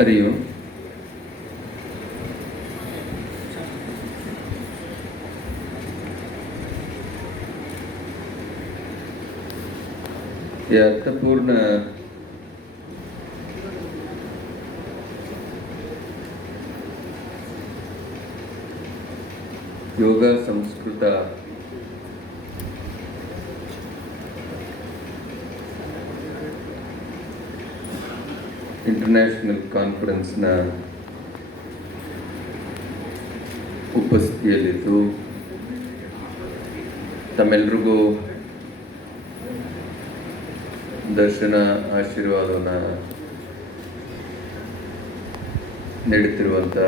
हरि ओम। यह अर्थपूर्ण योग संस्कृत इंटरनेशनल कान्फरेंस उपस्थितियಲ್ಲಿದ್ದು ತಮ್ಮೆಲ್ಲರಿಗೂ ದರ್ಶನ ಆಶೀರ್ವಾದವನ್ನು ನೀಡುತ್ತಿರುವಂಥ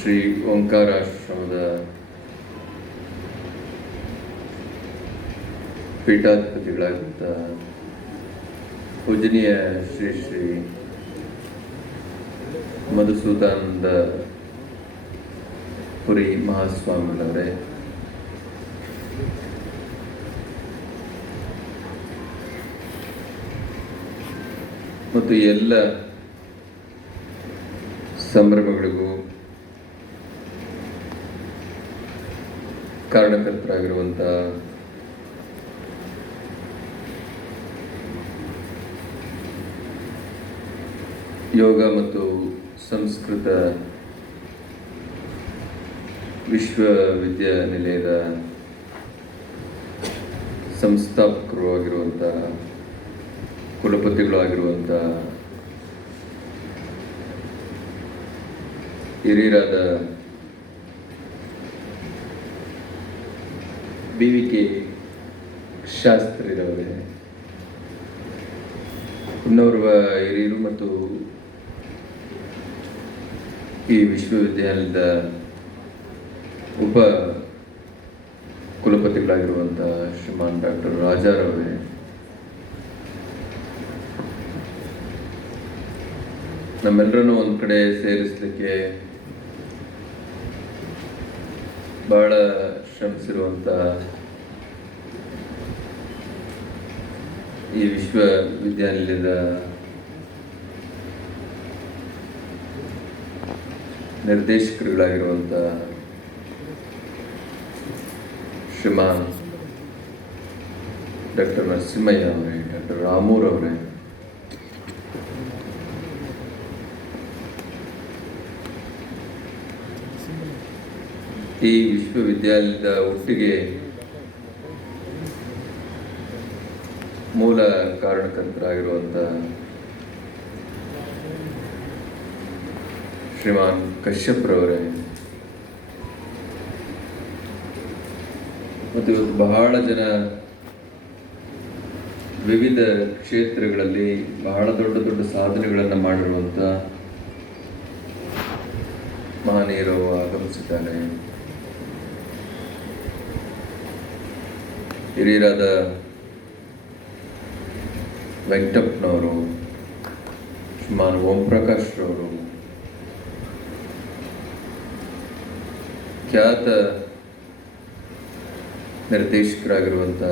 ಶ್ರೀ ಓಂಕಾರಾಶ್ರಮದ ಪೀಠಾಧಿಪತಿಗಳಾದಂಥ ಪೂಜನೀಯ ಶ್ರೀ ಶ್ರೀ ಮಧುಸೂದಾನಂದ ಪುರಿ ಮಹಾಸ್ವಾಮಿಗಳವರೇ, ಮತ್ತು ಎಲ್ಲ ಸಂಭ್ರಮಗಳಿಗೂ ಕಾರಣಕರ್ತರಾಗಿರುವಂಥ ಯೋಗ ಮತ್ತು ಸಂಸ್ಕೃತ ವಿಶ್ವವಿದ್ಯಾನಿಲಯದ ಸಂಸ್ಥಾಪಕರು ಆಗಿರುವಂಥ ಕುಲಪತಿಗಳು ಆಗಿರುವಂಥ ಹಿರಿಯರಾದ BVK ಶಾಸ್ತ್ರಿರವರೇ, ಇನ್ನೋರ್ವ ಹಿರಿಯರು ಮತ್ತು ಈ ವಿಶ್ವವಿದ್ಯಾಲಯದ ಉಪ ಕುಲಪತಿಗಳಾಗಿರುವಂಥ ಶ್ರೀಮಾನ್ ಡಾಕ್ಟರ್ ರಾಜಾರವರೇ, ನಮ್ಮೆಲ್ಲರನ್ನು ಒಂದು ಕಡೆ ಸೇರಿಸಲಿಕ್ಕೆ ಬಹಳ ಶ್ರಮಿಸಿರುವಂಥ ಈ ವಿಶ್ವವಿದ್ಯಾನಿಲಯದ ನಿರ್ದೇಶಕರುಗಳಾಗಿರುವಂಥ ಶ್ರೀಮಾನ್ ಡಾಕ್ಟರ್ ನರಸಿಂಹಯ್ಯ ಅವರೇ, ಡಾಕ್ಟರ್ ರಾಮೂರ್ ಅವರೇ, ಈ ವಿಶ್ವವಿದ್ಯಾಲಯದ ಒಟ್ಟಿಗೆ ಮೂಲ ಕಾರಣಕರ್ತರಾಗಿರುವಂಥ ಶ್ರೀಮಾನ್ ಕಶ್ಯಪ್ರವರೇ, ಮತ್ತು ಇವತ್ತು ಬಹಳ ಜನ ವಿವಿಧ ಕ್ಷೇತ್ರಗಳಲ್ಲಿ ಬಹಳ ದೊಡ್ಡ ದೊಡ್ಡ ಸಾಧನೆಗಳನ್ನು ಮಾಡಿರುವಂಥ ಮಹನೀಯರು ಆಗಮಿಸಿದ್ದಾರೆ. ಹಿರಿಯರಾದ ವೆಂಕಟಪ್ಪನವರು, ಶ್ರೀಮಾನ್ ಓಂ ಪ್ರಕಾಶ್ ರವರು, ಖ್ಯಾತ ನಿರ್ದೇಶಕರಾಗಿರುವಂಥ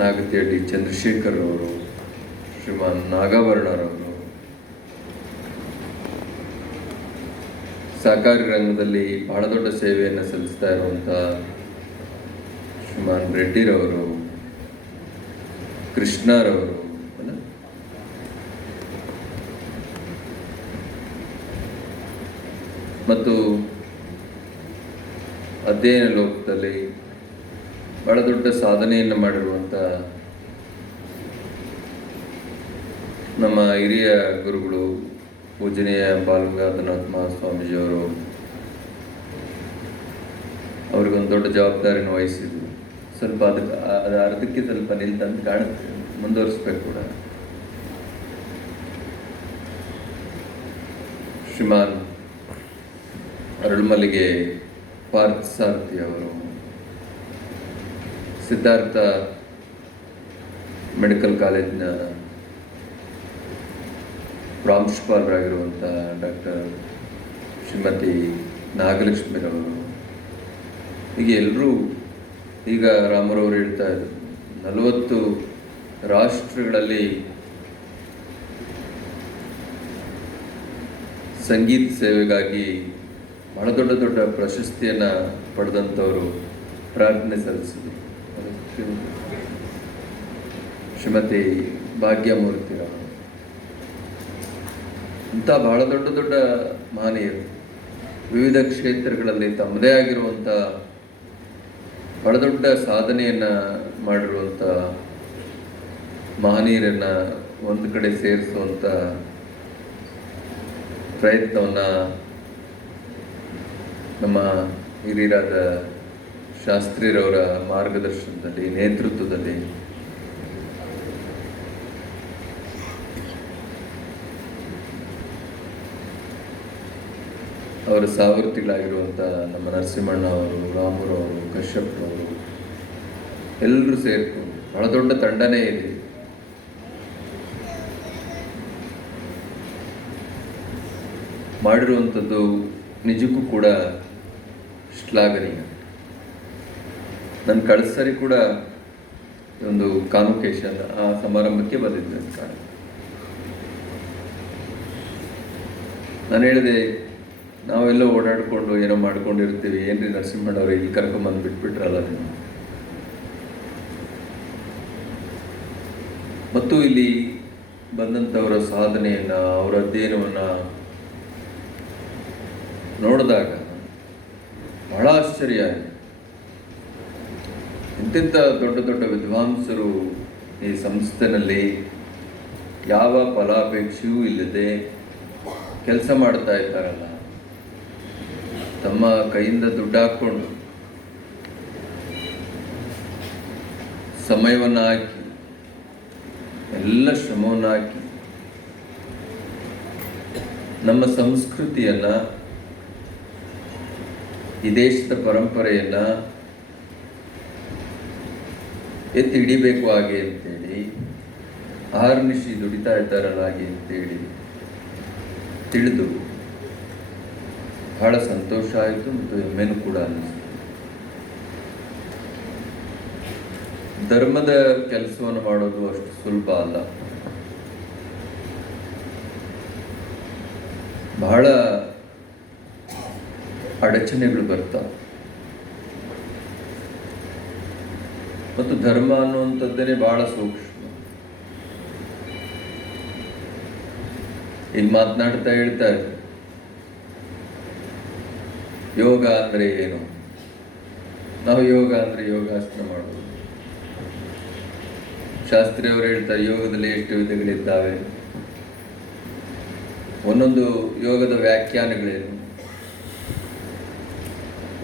ನಾಗತಿಹಳ್ಳಿ ಚಂದ್ರಶೇಖರ್ ಅವರು, ಶ್ರೀಮಾನ್ ನಾಗಾಭರಣರವರು, ಸಹಕಾರಿ ರಂಗದಲ್ಲಿ ಬಹಳ ದೊಡ್ಡ ಸೇವೆಯನ್ನು ಸಲ್ಲಿಸ್ತಾ ಇರುವಂಥ ಶ್ರೀಮಾನ್ ರೆಡ್ಡಿರವರು, ಕೃಷ್ಣರವರು, ಮತ್ತು ಅಧ್ಯಯನ ಲೋಕದಲ್ಲಿ ಬಹಳ ದೊಡ್ಡ ಸಾಧನೆಯನ್ನು ಮಾಡಿರುವಂಥ ನಮ್ಮ ಹಿರಿಯ ಗುರುಗಳು ಪೂಜನೀಯ ಬಾಲಗಂಗಾಧರನಾಥ ಮಹಾಸ್ವಾಮೀಜಿಯವರು ಅವ್ರಿಗೊಂದು ದೊಡ್ಡ ಜವಾಬ್ದಾರಿಯನ್ನು ವಹಿಸಿದ್ರು. ಸ್ವಲ್ಪ ಅದು ಅರ್ಧಕ್ಕೆ ಸ್ವಲ್ಪ ನಿಲ್ತಂತ ಕಾಣುತ್ತೆ, ಮುಂದುವರಿಸ್ಬೇಕು ಕೂಡ. ಶ್ರೀಮಾನ್ ಅರಳುಮಲ್ಲಿಗೆ ಪಾರ್ಥಸಾರಥಿ ಅವರು, ಸಿದ್ಧಾರ್ಥ ಮೆಡಿಕಲ್ ಕಾಲೇಜಿನ ಪ್ರಾಂಶುಪಾಲರಾಗಿರುವಂಥ ಡಾಕ್ಟರ್ ಶ್ರೀಮತಿ ನಾಗಲಕ್ಷ್ಮಿರವರು, ಹೀಗೆ ಎಲ್ಲರೂ, ಈಗ ರಾಮರವರು ಹೇಳ್ತಾ ಇದ್ರು, 40 ರಾಷ್ಟ್ರಗಳಲ್ಲಿ ಸಂಗೀತ ಸೇವೆಗಾಗಿ ಬಹಳ ದೊಡ್ಡ ದೊಡ್ಡ ಪ್ರಶಸ್ತಿಯನ್ನು ಪಡೆದಂಥವರು ಪ್ರಾರ್ಥನೆ ಸಲ್ಲಿಸಿದರು. ಶ್ರೀಮತಿ ಭಾಗ್ಯಮೂರ್ತಿರವರು ಇಂಥ ಬಹಳ ದೊಡ್ಡ ದೊಡ್ಡ ಮಹನೀಯರು ವಿವಿಧ ಕ್ಷೇತ್ರಗಳಲ್ಲಿ ತಮ್ಮದೇ ಆಗಿರುವಂಥ ಬಹಳ ದೊಡ್ಡ ಸಾಧನೆಯನ್ನು ಮಾಡಿರುವಂಥ ಮಹನೀಯರನ್ನು ಒಂದು ಕಡೆ ಸೇರಿಸುವಂಥ ಪ್ರಯತ್ನವನ್ನು ನಮ್ಮ ಹಿರಿಯರಾದ ಶಾಸ್ತ್ರಿರವರ ಮಾರ್ಗದರ್ಶನದಲ್ಲಿ, ನೇತೃತ್ವದಲ್ಲಿ ಅವರ ಸಾವರ್ತಿಗಳಾಗಿರುವಂಥ ನಮ್ಮ ನರಸಿಂಹಣ್ಣ ಅವರು, ರಾಮುರವರು, ಕಶ್ಯಪ್ರವರು ಎಲ್ಲರೂ ಸೇರಿಕೊಂಡು ಬಹಳ ದೊಡ್ಡ ತಂಡನೇ ಇದೆ. ಮಾಡಿರುವಂಥದ್ದು ನಿಜಕ್ಕೂ ಕೂಡ ಶ್ಲಾಘನೀಯ. ನನ್ನ ಕಳೆದ ಸರಿ ಕೂಡ ಒಂದು ಕಾನ್ವೊಕೇಶನ್ ಆ ಸಮಾರಂಭಕ್ಕೆ ಬಂದಿದ್ದೆ ಅಂತ ಕಾರಣ ನಾನು ಹೇಳಿದೆ, ನಾವೆಲ್ಲ ಓಡಾಡಿಕೊಂಡು ಏನೋ ಮಾಡ್ಕೊಂಡಿರ್ತೀವಿ, ಏನ್ರಿ ನರಸಿಂಹಣ್ಣವ್ರು ಇಲ್ಲಿ ಕರ್ಕೊಂಬಂದು ಬಿಟ್ಬಿಟ್ರಲ್ಲ ನೀವು. ಮತ್ತು ಇಲ್ಲಿ ಬಂದಂಥವರ ಸಾಧನೆಯನ್ನು, ಅವರ ಅಧ್ಯಯನವನ್ನು ನೋಡಿದಾಗ ಬಹಳ ಆಶ್ಚರ್ಯ ಆಗಿದೆ. ಇಂತಿಂಥ ದೊಡ್ಡ ದೊಡ್ಡ ವಿದ್ವಾಂಸರು ಈ ಸಂಸ್ಥೆನಲ್ಲಿ ಯಾವ ಫಲಾಪೇಕ್ಷೆಯೂ ಇಲ್ಲದೆ ಕೆಲಸ ಮಾಡ್ತಾ ಇದ್ದಾರಲ್ಲ, ತಮ್ಮ ಕೈಯಿಂದ ದುಡ್ಡು ಹಾಕ್ಕೊಂಡು ಸಮಯವನ್ನು ಹಾಕಿ ಎಲ್ಲ ಶ್ರಮವನ್ನು ಹಾಕಿ ನಮ್ಮ ಸಂಸ್ಕೃತಿಯನ್ನು, ಈ ದೇಶದ ಪರಂಪರೆಯನ್ನು ಎತ್ತಿ ಹಿಡಿಬೇಕು ಹಾಗೆ ಅಂತೇಳಿ ಆರ್ನಿಶಿ ದುಡಿತಾ ಇದ್ದಾರಲ್ಲ ಹಾಗೆ ಅಂತೇಳಿ ತಿಳಿದು ಬಹಳ ಸಂತೋಷ ಆಯಿತು ಮತ್ತು ಹೆಮ್ಮೆನೂ ಕೂಡ ಅನ್ನಿಸ್ತು. ಧರ್ಮದ ಕೆಲಸವನ್ನು ಮಾಡೋದು ಅಷ್ಟು ಸುಲಭ ಅಲ್ಲ. ಬಹಳ ಅಡಚಣೆಗಳು ಬರ್ತಾವೆ ಮತ್ತು ಧರ್ಮ ಅನ್ನುವಂಥದ್ದೇ ಬಹಳ ಸೂಕ್ಷ್ಮ. ಈಗ ಮಾತನಾಡ್ತಾ ಹೇಳ್ತಾ ಇದ್ದಾರೆ, ಯೋಗ ಅಂದರೆ ಏನು? ನಾವು ಯೋಗ ಅಂದರೆ ಯೋಗಾಸನ ಮಾಡೋದು. ಶಾಸ್ತ್ರಿಯವರು ಹೇಳ್ತಾರೆ, ಯೋಗದಲ್ಲಿ ಎಷ್ಟು ವಿಧಗಳಿದ್ದಾವೆ, ಒಂದೊಂದು ಯೋಗದ ವ್ಯಾಖ್ಯಾನಗಳೇನು,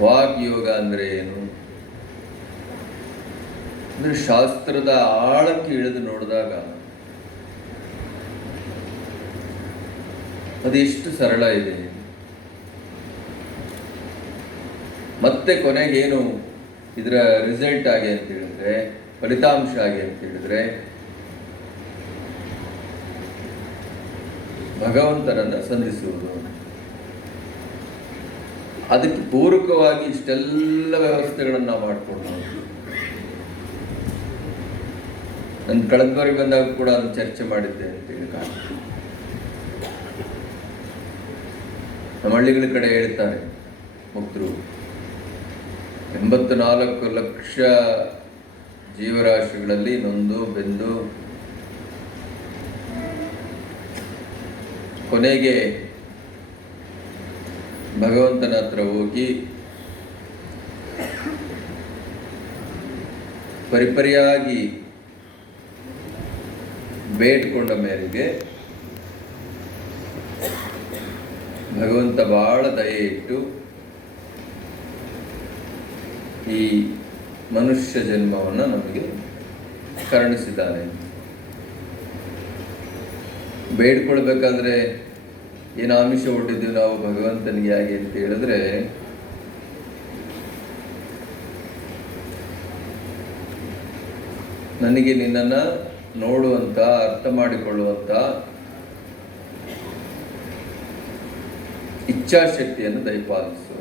ವಾಗ್ ಯೋಗ ಅಂದರೆ ಏನು ಅಂದರೆ ಶಾಸ್ತ್ರದ ಆಳಕ್ಕೆ ಇಳಿದು ನೋಡಿದಾಗ ಅದೆಷ್ಟು ಸರಳ ಇದೆ. ಮತ್ತೆ ಕೊನೆಗೇನು ಇದರ ರಿಸಲ್ಟ್ ಆಗಿ ಅಂತ ಹೇಳಿದ್ರೆ, ಫಲಿತಾಂಶ ಆಗಿ ಅಂತ ಹೇಳಿದ್ರೆ ಭಗವಂತನನ್ನು ಸಂಧಿಸುವುದು. ಅದಕ್ಕೆ ಪೂರಕವಾಗಿ ಇಷ್ಟೆಲ್ಲ ವ್ಯವಸ್ಥೆಗಳನ್ನು ನಾವು ಮಾಡಿಕೊಂಡು, ನನ್ನ ಕಳೆದ ಬಾರಿ ಬಂದಾಗ ಕೂಡ ಅದನ್ನು ಚರ್ಚೆ ಮಾಡಿದ್ದೆ ಅಂತೇಳಿ ಕಾರಣ. ನಮ್ಮ ಹಳ್ಳಿಗಳ ಕಡೆ ಹೇಳ್ತಾರೆ ಮುಕ್ತರು, 84 ಲಕ್ಷ ಜೀವರಾಶಿಗಳಲ್ಲಿ ನೊಂದು ಬೆಂದು ಕೊನೆಗೆ ಭಗವಂತನ ಹತ್ರ ಹೋಗಿ ಪರಿಪರಿಯಾಗಿ ಬೇಡ್ಕೊಂಡ ಮೇರೆಗೆ ಭಗವಂತ ಬಹಳ ದಯೆ ಇಟ್ಟು ಈ ಮನುಷ್ಯ ಜನ್ಮವನ್ನು ನಮಗೆ ಕರುಣಿಸಿದ್ದಾನೆ. ಬೇಡ್ಕೊಳ್ಬೇಕಾದ್ರೆ ಏನು ಆಮಿಷ ಹೊಟ್ಟಿದ್ದೀವಿ ನಾವು ಭಗವಂತನಿಗೆ ಹೇಗೆ ಅಂತ ಹೇಳಿದ್ರೆ, ನನಗೆ ನಿನ್ನನ್ನು ನೋಡುವಂಥ, ಅರ್ಥ ಮಾಡಿಕೊಳ್ಳುವಂಥ ಇಚ್ಛಾಶಕ್ತಿಯನ್ನು ದಯಪಾಲಿಸು.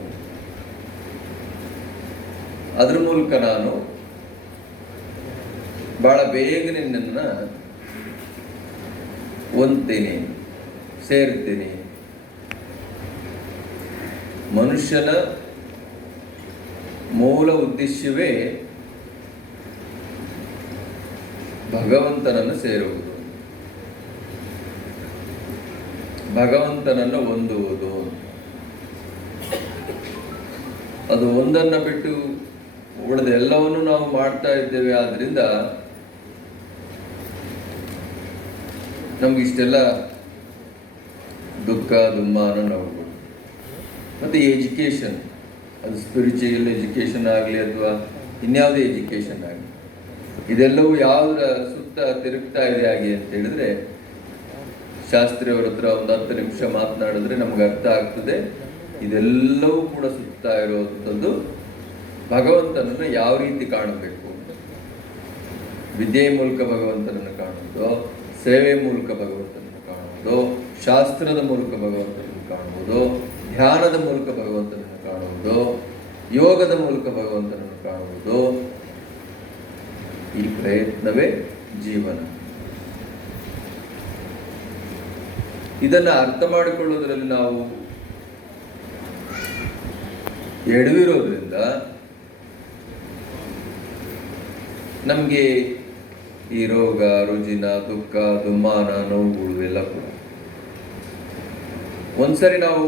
ಅದರ ಮೂಲಕ ನಾನು ಭಾಳ ಬೇಗನೆ ನನ್ನ ಹೊಂದ್ತೀನಿ, ಸೇರ್ತೀನಿ. ಮನುಷ್ಯನ ಮೂಲ ಉದ್ದೇಶವೇ ಭಗವಂತನನ್ನು ಸೇರುವುದು, ಭಗವಂತನನ್ನು ಹೊಂದುವುದು. ಅದು ಒಂದನ್ನು ಬಿಟ್ಟು ಉಳಿದ ಎಲ್ಲವನ್ನು ನಾವು ಮಾಡ್ತಾ ಇದ್ದೇವೆ. ಆದ್ರಿಂದ ನಮಗಿಷ್ಟೆಲ್ಲ ದುಃಖ ದುಮ್ಮಾನ ನೋವು. ಮತ್ತು ಎಜುಕೇಷನ್, ಅದು ಸ್ಪಿರಿಚುವಲ್ ಎಜುಕೇಷನ್ ಆಗಲಿ ಅಥವಾ ಇನ್ಯಾವುದೇ ಎಜುಕೇಷನ್ ಆಗಲಿ, ಇದೆಲ್ಲವೂ ಯಾವುದರ ಸುತ್ತ ತಿರುಗ್ತಾ ಇದೆ ಹಾಗೆ ಅಂತ ಹೇಳಿದ್ರೆ, ಶಾಸ್ತ್ರಿಯವರ ಹತ್ರ ಒಂದು 10 ನಿಮಿಷ ಮಾತನಾಡಿದ್ರೆ ನಮ್ಗೆ ಅರ್ಥ ಆಗ್ತದೆ. ಇದೆಲ್ಲವೂ ಕೂಡ ಸುತ್ತಾ ಇರುವಂಥದ್ದು ಭಗವಂತನನ್ನು ಯಾವ ರೀತಿ ಕಾಣಬೇಕು. ವಿದ್ಯೆಯ ಮೂಲಕ ಭಗವಂತನನ್ನು ಕಾಣುವುದು, ಸೇವೆ ಮೂಲಕ ಭಗವಂತನನ್ನು ಕಾಣುವುದು, ಶಾಸ್ತ್ರದ ಮೂಲಕ ಭಗವಂತನನ್ನು ಕಾಣುವುದು, ಧ್ಯಾನದ ಮೂಲಕ ಭಗವಂತನನ್ನು ಕಾಣುವುದು, ಯೋಗದ ಮೂಲಕ ಭಗವಂತನನ್ನು ಕಾಣುವುದು. ಈ ಪ್ರಯತ್ನವೇ ಜೀವನ. ಇದನ್ನು ಅರ್ಥ ಮಾಡಿಕೊಳ್ಳುವುದರಲ್ಲಿ ನಾವು ಎಡವಿರೋದ್ರಿಂದ ನಮಗೆ ಈ ರೋಗ ರುಜಿನ ದುಃಖ ದುಮ್ಮಾನ ನೋವುಗಳು ಎಲ್ಲ ಕೂಡ. ಒಂದ್ಸರಿ ನಾವು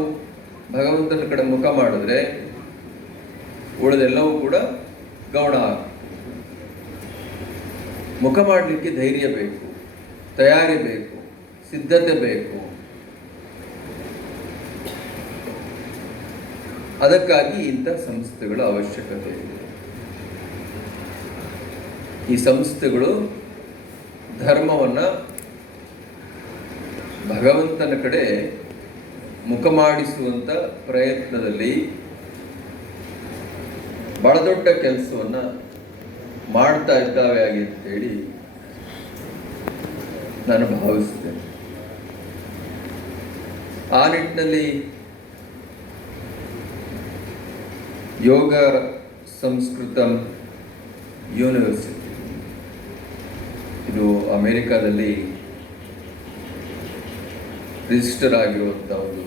ಭಗವಂತನ ಕಡೆ ಮುಖ ಮಾಡಿದ್ರೆ ಉಳಿದೆಲ್ಲವೂ ಕೂಡ ಗೌಣ ಆಗ್ತದೆ. ಮುಖ ಮಾಡಲಿಕ್ಕೆ ಧೈರ್ಯ ಬೇಕು, ತಯಾರಿ ಬೇಕು, ಸಿದ್ಧತೆ ಬೇಕು. ಅದಕ್ಕಾಗಿ ಇಂಥ ಸಂಸ್ಥೆಗಳ ಅವಶ್ಯಕತೆ ಇದೆ. ಈ ಸಂಸ್ಥೆಗಳು ಧರ್ಮವನ್ನು ಭಗವಂತನ ಕಡೆ ಮುಖ ಮಾಡಿಸುವಂಥ ಪ್ರಯತ್ನದಲ್ಲಿ ಬಹಳ ದೊಡ್ಡ ಕೆಲಸವನ್ನು ಮಾಡ್ತಾ ಇದ್ದಾವೆ ಹಾಗೆ ಅಂತೇಳಿ ನಾನು ಭಾವಿಸ್ತೇನೆ. ಆ ನಿಟ್ಟಿನಲ್ಲಿ ಯೋಗ ಸಂಸ್ಕೃತಂ ಯೂನಿವರ್ಸಿಟಿ, ಇದು ಅಮೆರಿಕಾದಲ್ಲಿ ರಿಜಿಸ್ಟರ್ ಆಗಿರುವಂಥ ಒಂದು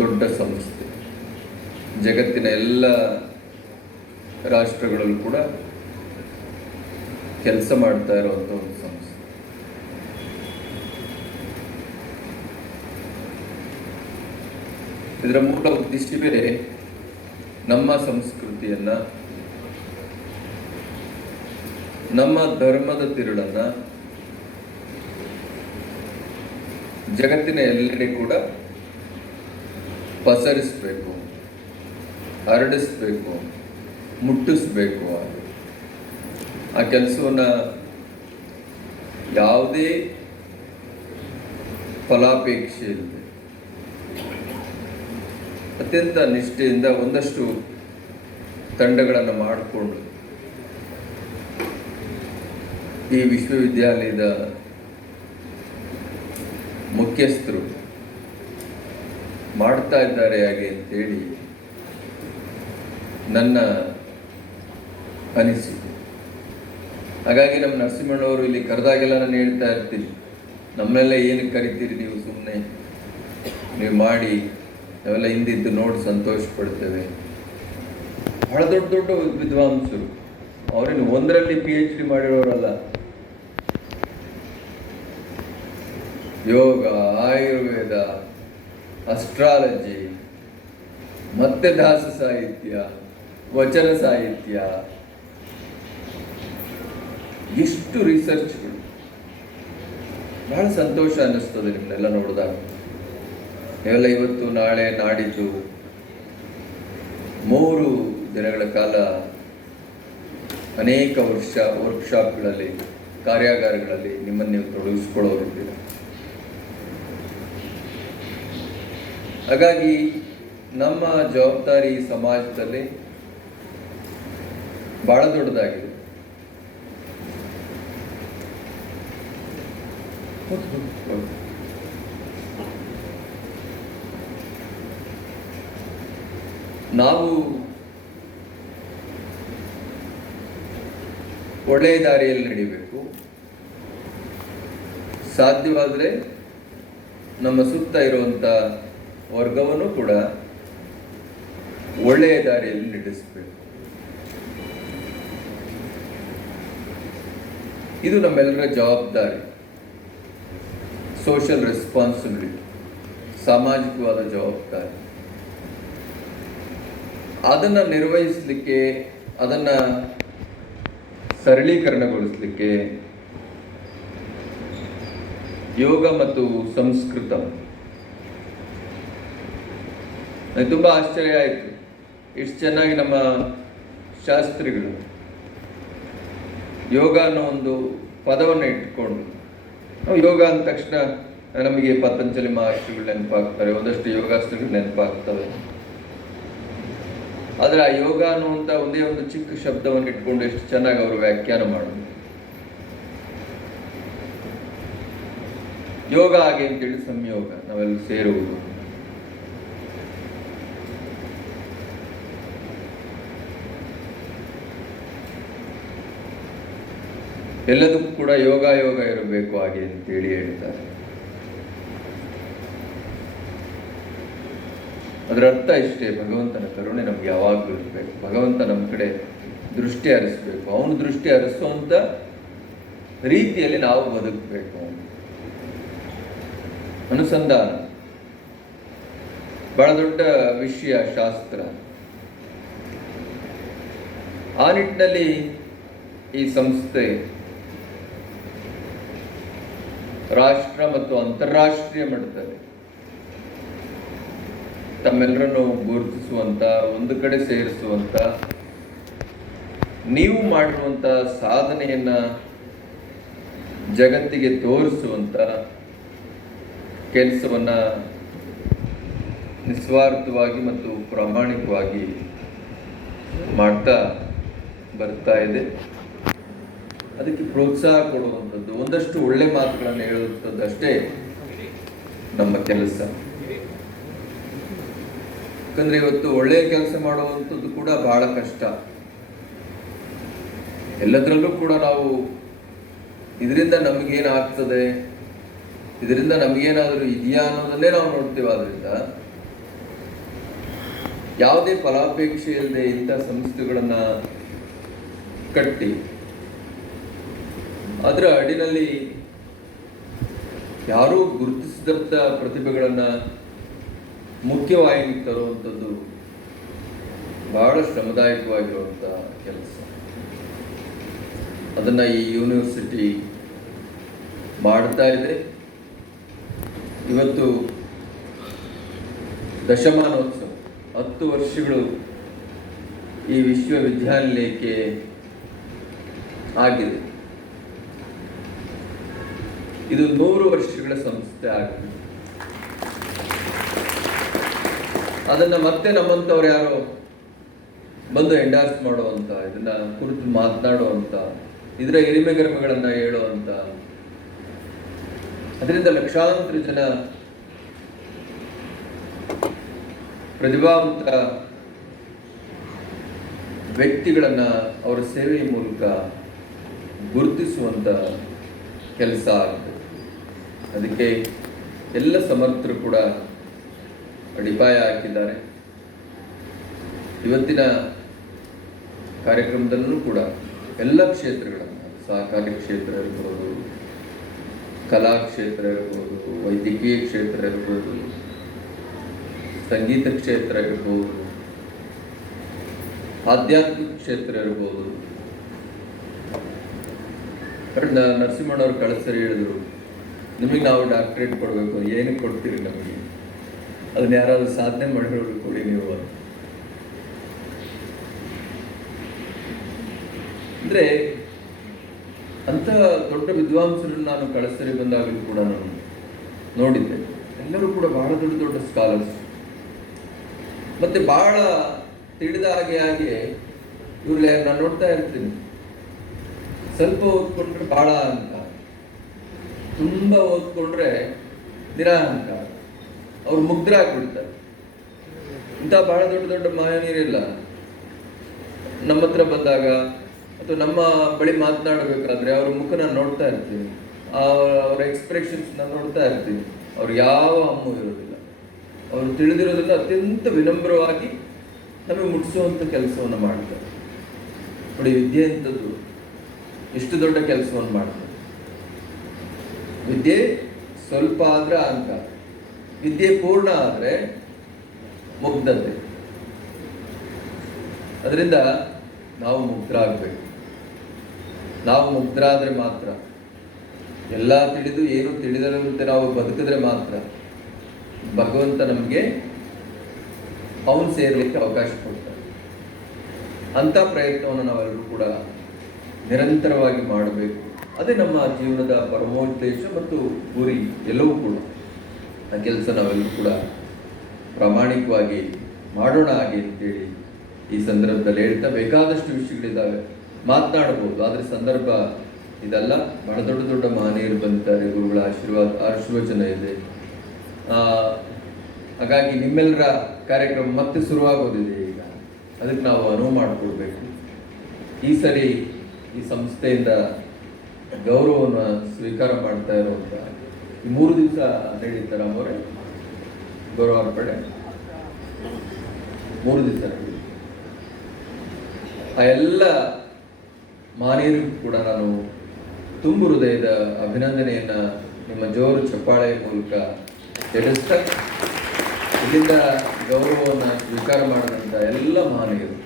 ದೊಡ್ಡ ಸಂಸ್ಥೆ. ಜಗತ್ತಿನ ಎಲ್ಲ ರಾಷ್ಟ್ರಗಳಲ್ಲೂ ಕೂಡ ಕೆಲಸ ಮಾಡ್ತಾ ಇರುವಂಥ ಒಂದು ಸಂಸ್ಥೆ. ಇದರ ಮೂಲ ಉದ್ದೇಶವೇ ನಮ್ಮ ಸಂಸ್ಕೃತಿಯನ್ನ, ನಮ್ಮ ಧರ್ಮದ ತಿರುಳನ್ನ ಜಗತ್ತಿನ ಎಲ್ಲೆಡೆ ಕೂಡ ಪಸರಿಸಬೇಕು, ಹರಡಿಸ್ಬೇಕು, ಮುಟ್ಟಿಸ್ಬೇಕು. ಆ ಕೆಲಸವನ್ನು ಯಾವುದೇ ಫಲಾಪೇಕ್ಷೆ ಇಲ್ಲದೆ ಅತ್ಯಂತ ನಿಷ್ಠೆಯಿಂದ ಒಂದಷ್ಟು ತಂಡಗಳನ್ನು ಮಾಡಿಕೊಂಡು ಈ ವಿಶ್ವವಿದ್ಯಾಲಯದ ಮುಖ್ಯಸ್ಥರು ಮಾಡ್ತಾ ಇದ್ದಾರೆ ಹಾಗೆ ಅಂತೇಳಿ ನನ್ನ ಅನಿಸಿಕೆ. ಹಾಗಾಗಿ ನಮ್ಮ ನರಸಿಂಹಣ್ಣವರು ಇಲ್ಲಿ ಕರೆದಾಗೆಲ್ಲ ನಾನು ಹೇಳ್ತಾ ಇರ್ತೀನಿ, ನಮ್ಮನ್ನೆಲ್ಲ ಏನಕ್ಕೆ ಕರಿತೀರಿ ನೀವು, ಸುಮ್ಮನೆ ನೀವು ಮಾಡಿ, ನಾವೆಲ್ಲ ಹಿಂದಿದ್ದು ನೋಡಿ ಸಂತೋಷ ಪಡ್ತೇವೆ. ಬಹಳ ದೊಡ್ಡ ದೊಡ್ಡ ವಿದ್ವಾಂಸರು, ಅವರೇನು ಒಂದರಲ್ಲಿ PhD ಮಾಡಿರೋರಲ್ಲ. ಯೋಗ, ಆಯುರ್ವೇದ, ಅಸ್ಟ್ರಾಲಜಿ, ಮತ್ತೆ ದಾಸ ಸಾಹಿತ್ಯ, ವಚನ ಸಾಹಿತ್ಯ, ಎಷ್ಟು ರಿಸರ್ಚ್ಗಳು. ಬಹಳ ಸಂತೋಷ ಅನ್ನಿಸ್ತದೆ ನಿಮ್ಮನ್ನೆಲ್ಲ ನೋಡಿದಾಗ. ನೀವೆಲ್ಲ ಇವತ್ತು ನಾಳೆ ನಾಡಿದ್ದು 3 ದಿನಗಳ ಕಾಲ ಅನೇಕ ವರ್ಕ್ಶಾಪ್ಗಳಲ್ಲಿ, ಕಾರ್ಯಾಗಾರಗಳಲ್ಲಿ ನಿಮ್ಮನ್ನು ನೀವು ತೊಡಗಿಸ್ಕೊಳ್ಳೋರಿದ್ದೀರ. ಹಾಗಾಗಿ ನಮ್ಮ ಜವಾಬ್ದಾರಿ ಸಮಾಜದಲ್ಲಿ ಬಹಳ ದೊಡ್ಡದಾಗಿದೆ. ನಾವು ಒಳ್ಳೆಯ ದಾರಿಯಲ್ಲಿ ನಡಿಬೇಕು. ಸಾಧ್ಯವಾದರೆ ನಮ್ಮ ಸುತ್ತ ಇರುವಂಥ ವರ್ಗವನ್ನು ಕೂಡ ಒಳ್ಳೆಯ ದಾರಿಯಲ್ಲಿ ನಡೆಸಬೇಕು. ಇದು ನಮ್ಮೆಲ್ಲರ ಜವಾಬ್ದಾರಿ, ಸೋಷಿಯಲ್ ರೆಸ್ಪಾನ್ಸಿಬಿಲಿಟಿ, ಸಾಮಾಜಿಕವಾದ ಜವಾಬ್ದಾರಿ. ಅದನ್ನು ನಿರ್ವಹಿಸಲಿಕ್ಕೆ, ಅದನ್ನು ಸರಳೀಕರಣಗೊಳಿಸಲಿಕ್ಕೆ ಯೋಗ ಮತ್ತು ಸಂಸ್ಕೃತ, ನನಗೆ ತುಂಬ ಆಶ್ಚರ್ಯ ಆಯಿತು ಇಷ್ಟು ಚೆನ್ನಾಗಿ ನಮ್ಮ ಶಾಸ್ತ್ರಿಗಳು ಯೋಗ ಅನ್ನೋ ಒಂದು ಪದವನ್ನು ಇಟ್ಕೊಂಡು, ನಾವು ಯೋಗ ಅಂದ ತಕ್ಷಣ ನಮಗೆ ಪತಂಜಲಿ ಮಹರ್ಷಿಗಳು ನೆನಪಾಗ್ತಾರೆ, ಒಂದಷ್ಟು ಯೋಗಾಸನಗಳು ನೆನಪಾಗ್ತವೆ. ಆದರೆ ಆ ಯೋಗ ಅನ್ನುವಂಥ ಒಂದೇ ಒಂದು ಚಿಕ್ಕ ಶಬ್ದವನ್ನು ಇಟ್ಕೊಂಡು ಎಷ್ಟು ಚೆನ್ನಾಗಿ ಅವರು ವ್ಯಾಖ್ಯಾನ ಮಾಡೋದು. ಯೋಗ ಹಾಗೆ ಅಂತೇಳಿ ಸಂಯೋಗ, ನಾವೆಲ್ಲ ಸೇರುವುದು. ಎಲ್ಲದಕ್ಕೂ ಕೂಡ ಯೋಗ ಯೋಗ ಇರಬೇಕು ಹಾಗೆ ಅಂತೇಳಿ ಹೇಳ್ತಾರೆ. ಅದರ ಅರ್ಥ ಇಷ್ಟೇ, ಭಗವಂತನ ಕರುಣೆ ನಮ್ಗೆ ಯಾವಾಗಲೂ ಇರಬೇಕು, ಭಗವಂತ ನಮ್ಮ ಕಡೆ ದೃಷ್ಟಿ ಹರಿಸ್ಬೇಕು, ಅವನು ದೃಷ್ಟಿ ಹರಿಸುವಂಥ ರೀತಿಯಲ್ಲಿ ನಾವು ಬದುಕಬೇಕು. ಅನುಸಂಧಾನ ಬಹಳ ದೊಡ್ಡ ವಿಷಯ ಶಾಸ್ತ್ರ. ಆ ನಿಟ್ಟಿನಲ್ಲಿ ಈ ಸಂಸ್ಥೆ ರಾಷ್ಟ್ರ ಮತ್ತು ಅಂತಾರಾಷ್ಟ್ರೀಯ ಮಟ್ಟದಲ್ಲಿ ತಮ್ಮೆಲ್ಲರನ್ನು ಗುರುತಿಸುವಂತ, ಒಂದು ಕಡೆ ಸೇರಿಸುವಂತ, ನೀವು ಮಾಡಿರುವಂತ ಸಾಧನೆಯನ್ನ ಜಗತ್ತಿಗೆ ತೋರಿಸುವಂತ ಕೆಲಸವನ್ನ ನಿಸ್ವಾರ್ಥವಾಗಿ ಮತ್ತು ಪ್ರಾಮಾಣಿಕವಾಗಿ ಮಾಡ್ತಾ ಬರ್ತಾ ಇದೆ. ಅದಕ್ಕೆ ಪ್ರೋತ್ಸಾಹ ಕೊಡುವಂಥದ್ದು, ಒಂದಷ್ಟು ಒಳ್ಳೆ ಮಾತುಗಳನ್ನು ಹೇಳುವಂಥದ್ದು ಅಷ್ಟೇ ನಮ್ಮ ಕೆಲಸ. ಯಾಕಂದ್ರೆ ಇವತ್ತು ಒಳ್ಳೆಯ ಕೆಲಸ ಮಾಡುವಂಥದ್ದು ಕೂಡ ಬಹಳ ಕಷ್ಟ. ಎಲ್ಲದರಲ್ಲೂ ಕೂಡ ನಾವು ಇದರಿಂದ ನಮಗೇನಾಗ್ತದೆ, ಇದರಿಂದ ನಮಗೇನಾದರೂ ಇದೆಯಾ ಅನ್ನೋದನ್ನೇ ನಾವು ನೋಡ್ತೇವೆ. ಆದ್ರಿಂದ ಯಾವುದೇ ಫಲಾಪೇಕ್ಷೆ ಇಲ್ಲದೆ ಇಂಥ ಸಂಸ್ಥೆಗಳನ್ನ ಕಟ್ಟಿ ಅದರ ಅಡಿನಲ್ಲಿ ಯಾರೂ ಗುರುತಿಸಿದಂಥ ಪ್ರತಿಭೆಗಳನ್ನ ಮುಖ್ಯವಾಹಿನಿಗೆ ತರುವಂಥದ್ದು ಬಹಳ ಶ್ರಮದಾಯಕವಾಗಿರುವಂಥ ಕೆಲಸ. ಅದನ್ನ ಈ ಯೂನಿವರ್ಸಿಟಿ ಮಾಡ್ತಾ ಇದೆ. ಇವತ್ತು ದಶಮಾನೋತ್ಸವ, 10 ವರ್ಷಗಳು ಈ ವಿಶ್ವವಿದ್ಯಾನಿಲಯಕ್ಕೆ ಆಗಿದೆ. ಇದು 100 ವರ್ಷಗಳ ಸಂಸ್ಥೆ ಆಗಿದೆ. ಅದನ್ನ ಮತ್ತೆ ನಮ್ಮಂಥವ್ರು ಯಾರೋ ಬಂದು ಎಂಡಾರ್ಸ್ ಮಾಡುವಂತ, ಇದನ್ನ ಕುರಿತು ಮಾತನಾಡುವಂತ, ಇದರ ಹಿರಿಮೆಗರಿಮೆಗಳನ್ನ ಹೇಳುವಂತ, ಅದರಿಂದ ಲಕ್ಷಾಂತರ ಜನ ಪ್ರತಿಭಾವಂತ ವ್ಯಕ್ತಿಗಳನ್ನ ಅವರ ಸೇವೆಯ ಮೂಲಕ ಗುರುತಿಸುವಂತ ಕೆಲಸ ಆಗುತ್ತೆ. ಅದಕ್ಕೆ ಎಲ್ಲ ಸಮರ್ಥರು ಕೂಡ ಅಡಿಪಾಯ ಹಾಕಿದ್ದಾರೆ. ಇವತ್ತಿನ ಕಾರ್ಯಕ್ರಮದಲ್ಲೂ ಕೂಡ ಎಲ್ಲ ಕ್ಷೇತ್ರಗಳನ್ನು, ಸಹಕಾರಿ ಕ್ಷೇತ್ರ ಇರ್ಬೋದು, ಕಲಾ ಕ್ಷೇತ್ರ ಇರ್ಬೋದು, ವೈದ್ಯಕೀಯ ಕ್ಷೇತ್ರ ಇರ್ಬೋದು, ಸಂಗೀತ ಕ್ಷೇತ್ರ ಇರ್ಬೋದು, ಆಧ್ಯಾತ್ಮಿಕ ಕ್ಷೇತ್ರ ಇರ್ಬೋದು. ನರಸಿಂಹಣ್ಣವ್ರು ಕಳಿಸರಿ ಹೇಳಿದ್ರು, ನಿಮಗೆ ನಾವು ಡಾಕ್ಟರೇಟ್ ಕೊಡಬೇಕು, ಏನಕ್ಕೆ ಕೊಡ್ತೀರಿ ನಮಗೆ, ಅದನ್ನ ಯಾರಾದ್ರೂ ಸಾಧನೆ ಮಾಡಿರೋರು ಕೊಡಿ ನೀವು ಅಂದ್ರೆ. ಅಂತ ದೊಡ್ಡ ವಿದ್ವಾಂಸರನ್ನು ನಾನು ಕಳಿಸರಿ ಬಂದಾಗಲೂ ಕೂಡ ನಾನು ನೋಡಿದ್ದೆ. ಎಲ್ಲರೂ ಕೂಡ ಬಹಳ ದೊಡ್ಡ ದೊಡ್ಡ ಸ್ಕಾಲರ್ಸ್, ಮತ್ತೆ ಬಹಳ ತಿಳಿದ ಹಾಗೆ ಇವ್ರಲ್ಲ ನಾನು ನೋಡ್ತಾ ಇರ್ತೀನಿ. ಸ್ವಲ್ಪ ಓದ್ಕೊಂಡ್ರೆ ಬಹಳ ಅಂತ, ತುಂಬ ಓದ್ಕೊಂಡ್ರೆ ನಿರಾಹಂಕಾರ, ಅವ್ರು ಮುಗ್ಧರಾಗ್ಬಿಡ್ತಾರೆ. ಇಂಥ ಬಹಳ ದೊಡ್ಡ ದೊಡ್ಡ ಮಹನೀಯರಿಲ್ಲ ನಮ್ಮ ಹತ್ರ ಬಂದಾಗ ಅಥವಾ ನಮ್ಮ ಬಳಿ ಮಾತನಾಡಬೇಕಾದ್ರೆ ಅವ್ರ ಮುಖನ ನೋಡ್ತಾ ಇರ್ತೀನಿ, ಅವರ ಎಕ್ಸ್ಪ್ರೆಷನ್ಸ್ನ ನೋಡ್ತಾ ಇರ್ತೀನಿ. ಅವ್ರು ಯಾವ ಹಮ್ಮು ಇರೋದಿಲ್ಲ, ಅವರು ತಿಳಿದಿರೋದ್ರಿಂದ ಅತ್ಯಂತ ವಿನಮ್ರವಾಗಿ ನಮಗೆ ಮುಟ್ಟಿಸುವಂಥ ಕೆಲಸವನ್ನು ಮಾಡ್ತಾರೆ. ನೋಡಿ, ವಿದ್ಯೆ ಅಂಥದ್ದು ಎಷ್ಟು ದೊಡ್ಡ ಕೆಲಸವನ್ನು ಮಾಡ್ತಾರೆ. ವಿದ್ಯೆ ಸ್ವಲ್ಪ ಆದ್ರೆ ಅಂಕ, ವಿದ್ಯೆ ಪೂರ್ಣ ಆದರೆ ಮುಗ್ಧತೆ. ಅದರಿಂದ ನಾವು ಮುಗ್ಧರಾಗಬೇಕು. ನಾವು ಮುಗ್ಧರಾದರೆ ಮಾತ್ರ, ಎಲ್ಲ ತಿಳಿದು ಏನು ತಿಳಿದಂತೆ ನಾವು ಬದುಕಿದ್ರೆ ಮಾತ್ರ ಭಗವಂತ ನಮಗೆ ಅವನು ಸೇರಲಿಕ್ಕೆ ಅವಕಾಶ ಕೊಡ್ತಾರೆ. ಅಂಥ ಪ್ರಯತ್ನವನ್ನು ನಾವೆಲ್ಲರೂ ಕೂಡ ನಿರಂತರವಾಗಿ ಮಾಡಬೇಕು. ಅದೇ ನಮ್ಮ ಜೀವನದ ಪರಮೋದ್ದೇಶ ಮತ್ತು ಗುರಿ. ಎಲ್ಲವೂ ಕೂಡ ಆ ಕೆಲಸ ನಾವೆಲ್ಲರೂ ಕೂಡ ಪ್ರಾಮಾಣಿಕವಾಗಿ ಮಾಡೋಣ ಹಾಗೆ ಅಂತೇಳಿ ಈ ಸಂದರ್ಭದಲ್ಲಿ ಹೇಳ್ತಾ, ಬೇಕಾದಷ್ಟು ವಿಷಯಗಳಿದ್ದಾವೆ, ಮಾತನಾಡಬಹುದು, ಆದರೆ ಸಂದರ್ಭ ಇದೆಲ್ಲ. ಬಹಳ ದೊಡ್ಡ ದೊಡ್ಡ ಮಹನೀಯರು ಬಂದಿದ್ದಾರೆ, ಗುರುಗಳ ಆಶೀರ್ವಚನ ಇದೆ. ಹಾಗಾಗಿ ನಿಮ್ಮೆಲ್ಲರ ಕಾರ್ಯಕ್ರಮ ಮತ್ತೆ ಶುರುವಾಗೋದಿದೆ. ಈಗ ಅದಕ್ಕೆ ನಾವು ಅನುವು ಮಾಡಿಕೊಡ್ಬೇಕು. ಈ ಸರಿ ಈ ಸಂಸ್ಥೆಯಿಂದ ಗೌರವವನ್ನು ಸ್ವೀಕಾರ ಮಾಡ್ತಾ ಇರುವಂಥ ಈ 3 ದಿವಸ ನಡೀತಾರೆ ಅವರೇ ಗೌರವ ಅರ್ಪಣೆ 3 ದಿವಸ ನಡೆಯುತ್ತೆ. ಆ ಎಲ್ಲ ಮಹನೀಯರಿಗೂ ಕೂಡ ನಾನು ತುಂಬು ಹೃದಯದ ಅಭಿನಂದನೆಯನ್ನು ನಿಮ್ಮ ಜೋರು ಚಪ್ಪಾಳೆ ಮೂಲಕ ತಿಳಿಸ್ತಾ, ಇಲ್ಲಿಂದ ಗೌರವವನ್ನು ಸ್ವೀಕಾರ ಮಾಡಿದಂಥ ಎಲ್ಲ ಮಹನೀಯರು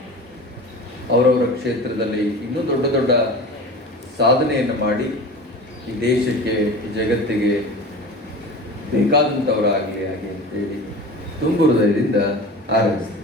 ಅವರವರ ಕ್ಷೇತ್ರದಲ್ಲಿ ಇನ್ನೂ ದೊಡ್ಡ ದೊಡ್ಡ ಸಾಧನೆಯನ್ನು ಮಾಡಿ ಈ ದೇಶಕ್ಕೆ, ಈ ಜಗತ್ತಿಗೆ ಬೇಕಾದಂಥವರಾಗಲಿ ಹಾಗೆ ಅಂತೇಳಿ ತುಂಬು ಹೃದಯದಿಂದ ಹಾರೈಸ್ತೀನಿ.